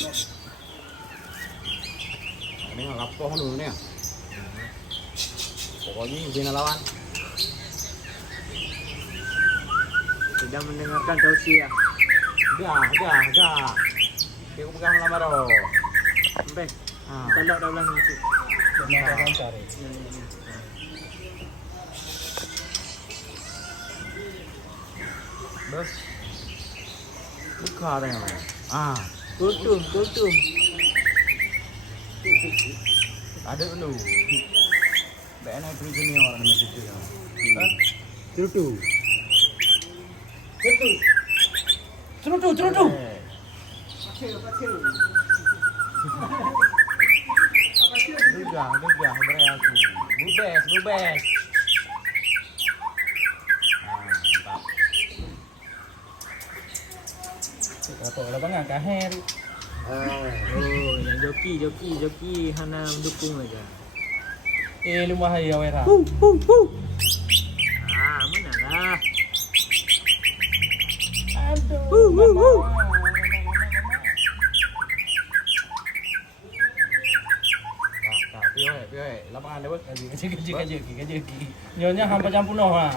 Ini nggak kapok dulu nih. Pokoknya bina lawan. Sedang mendengarkan tausiah. Dah. Kita pegang lama dah. Sampai. Ah. Kita lock dah belah ni masuk. Jangan cari. Bos. Buka tengok. Ah, Kultum. ada dulu. Bena prison ni orang ni situ. Cerutu. Cerutu. Duga, bereaksi. Bubes. Apa lapangan kaher. Oh, yang joki hana mendukung aja. Lumah ya wera. Ah, mana lah. Aduh. Pioi. Lapangan dia bos. Kaji. Nyonya hampa campur noh ha.